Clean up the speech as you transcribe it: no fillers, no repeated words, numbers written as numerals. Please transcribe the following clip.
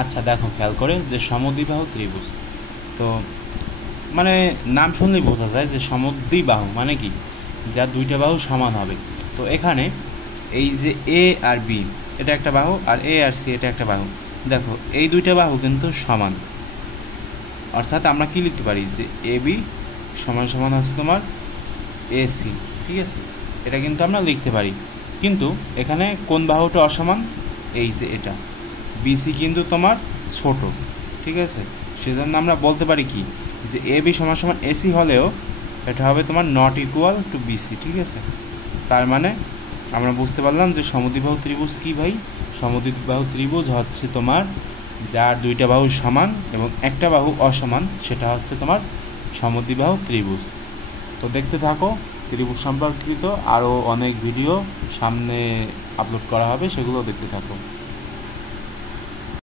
আচ্ছা দেখো খেয়াল করে যে সমদ্বিবাহু ত্রিভুজ, তো মানে নাম শুনলেই বোঝা যায় যে সমদ্বিবাহু মানে কি, যার দুইটা বাহু সমান হবে। তো এখানে এই যে এ আর বি এটা একটা বাহু, আর এ আর সি এটা একটা বাহু। দেখো এই দুইটা বাহু কিন্তু সমান, অর্থাৎ আমরা কি লিখতে পারি যে এ বি সমান সমান হচ্ছে তোমার এ সি, ঠিক আছে, এটা কিন্তু আমরা লিখতে পারি। কিন্তু এখানে কোন বাহুটা অসমান, এই যে এটা বিসি কিন্তু তোমার ছোট, ঠিক আছে, সেজন্য আমরা বলতে পারি কি যে এ বি সমান সমান এসি হলেও এটা হবে তোমার নট ইকুয়াল টু বিসি, ঠিক আছে। তার মানে আমরা বুঝতে পারলাম যে সমদ্বিবাহু ত্রিভুজ কি ভাই, সমদ্বিবাহু ত্রিভুজ হচ্ছে তোমার যার দুইটা বাহু সমান এবং একটা বাহু অসমান, সেটা হচ্ছে তোমার সমদ্বিবাহু ত্রিভুজ। তো দেখতে থাকো, ত্রিভুজ সম্পর্কিত আরও অনেক ভিডিও সামনে আপলোড করা হবে, সেগুলো দেখতে থাকো।